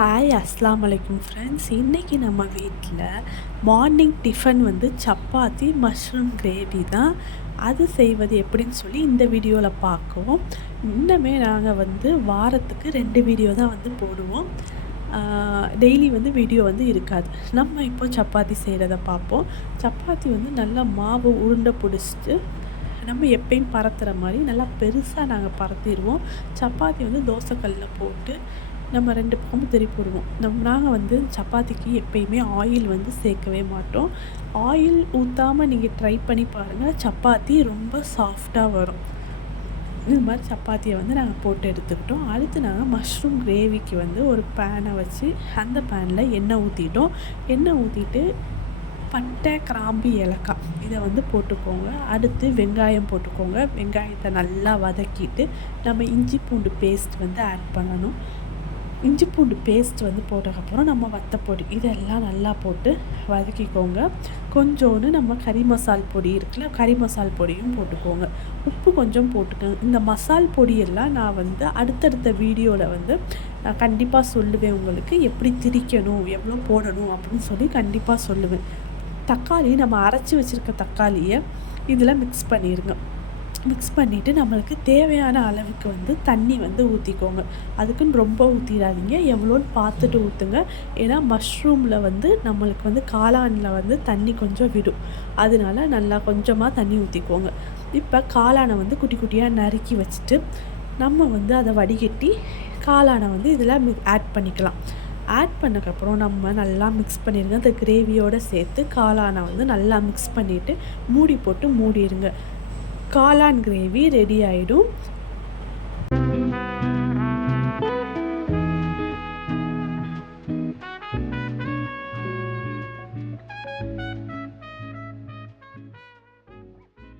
Hi அஸ்ஸலாமு அலைக்கும் friends. இன்றைக்கி நம்ம வீட்டில் மார்னிங் டிஃபன் வந்து சப்பாத்தி மஷ்ரூம் கிரேவி தான். அது செய்வது எப்படின்னு சொல்லி இந்த வீடியோவில் பார்க்குவோம். இன்னுமே நாங்கள் வந்து வாரத்துக்கு 2 வீடியோ தான் வந்து போடுவோம். டெய்லி வந்து வீடியோ வந்து இருக்காது. நம்ம இப்போ சப்பாத்தி செய்கிறத பார்ப்போம். சப்பாத்தி வந்து நல்லா மாவு உருண்டை பிடிச்சிட்டு நம்ம எப்பயும் பரத்துகிற மாதிரி நல்லா பெருசாக நாங்கள் பரத்திடுவோம். சப்பாத்தி வந்து தோசைக்கல்லில் போட்டு நம்ம 2 பக்கமும் திருப்பி விடுவோம். நாங்கள் வந்து சப்பாத்திக்கு எப்பயுமே ஆயில் வந்து சேர்க்கவே மாட்டோம். ஆயில் ஊற்றாமல் நீங்கள் ட்ரை பண்ணி பாருங்கள், சப்பாத்தி ரொம்ப சாஃப்டாக வரும். இது மாதிரி சப்பாத்தியை வந்து நாங்கள் போட்டு எடுத்துக்கிட்டோம். அடுத்து நாங்கள் மஷ்ரூம் கிரேவிக்கு வந்து ஒரு பேனை வச்சு அந்த பேனில் எண்ணெய் ஊற்றிட்டோம். எண்ணெய் ஊற்றிட்டு பட்டை, கிராம்பு, ஏலக்காய் இதை வந்து போட்டுக்கோங்க. அடுத்து வெங்காயம் போட்டுக்கோங்க. வெங்காயத்தை நல்லா வதக்கிட்டு நம்ம இஞ்சி பூண்டு பேஸ்ட் வந்து ஆட் பண்ணணும். இஞ்சி பூண்டு பேஸ்ட் வந்து போட்டதுக்கப்புறம் நம்ம வத்தப்பொடி இதெல்லாம் நல்லா போட்டு வதக்கிக்கோங்க. கொஞ்சோண்டு நம்ம கறி மசால் பொடி இருக்குல்ல, கறி மசால் பொடியும் போட்டுக்கோங்க. உப்பு கொஞ்சம் போட்டுக்கோங்க. இந்த மசால் பொடியெல்லாம் நான் வந்து அடுத்தடுத்த வீடியோவில் வந்து நான் கண்டிப்பாக சொல்லுவேன். உங்களுக்கு எப்படி திரிக்கணும், எவ்வளோ போடணும் அப்படின்னு சொல்லி கண்டிப்பாக சொல்லுவேன். தக்காளி நம்ம அரைச்சி வச்சுருக்க தக்காளியை இதில் மிக்ஸ் பண்ணிடுங்க. மிக்ஸ் பண்ணிவிட்டு நம்மளுக்கு தேவையான அளவுக்கு வந்து தண்ணி வந்து ஊற்றிக்கோங்க. அதுக்குன்னு ரொம்ப ஊற்றிடாதீங்க, எவ்வளோன்னு பார்த்துட்டு ஊற்றுங்க. ஏன்னா மஷ்ரூமில் வந்து நம்மளுக்கு வந்து காளானில் வந்து தண்ணி கொஞ்சம் விடும். அதனால நல்லா கொஞ்சமாக தண்ணி ஊற்றிக்கோங்க. இப்போ காளானை வந்து குட்டி குட்டியாக நறுக்கி வச்சுட்டு நம்ம வந்து அதை வடிகட்டி காளானை வந்து இதில் ஆட் பண்ணிக்கலாம். ஆட் பண்ணக்கப்புறம் நம்ம நல்லா மிக்ஸ் பண்ணிடுங்க. அந்த கிரேவியோடு சேர்த்து காளானை வந்து நல்லா மிக்ஸ் பண்ணிவிட்டு மூடி போட்டு மூடிடுங்க. காளான் கிரேவி ரெடி ஆகிடும்.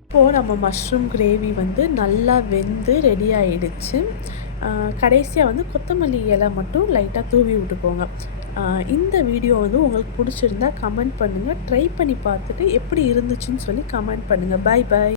இப்போது நம்ம மஷ்ரூம் கிரேவி வந்து நல்லா வெந்து ரெடி ஆகிடுச்சு. கடைசியாக வந்து கொத்தமல்லி இலை மட்டும் லைட்டாக தூவி விட்டுக்கோங்க. இந்த வீடியோ வந்து உங்களுக்கு பிடிச்சிருந்தா கமெண்ட் பண்ணுங்கள். ட்ரை பண்ணி பார்த்துட்டு எப்படி இருந்துச்சுன்னு சொல்லி கமெண்ட் பண்ணுங்கள். பாய் பாய்.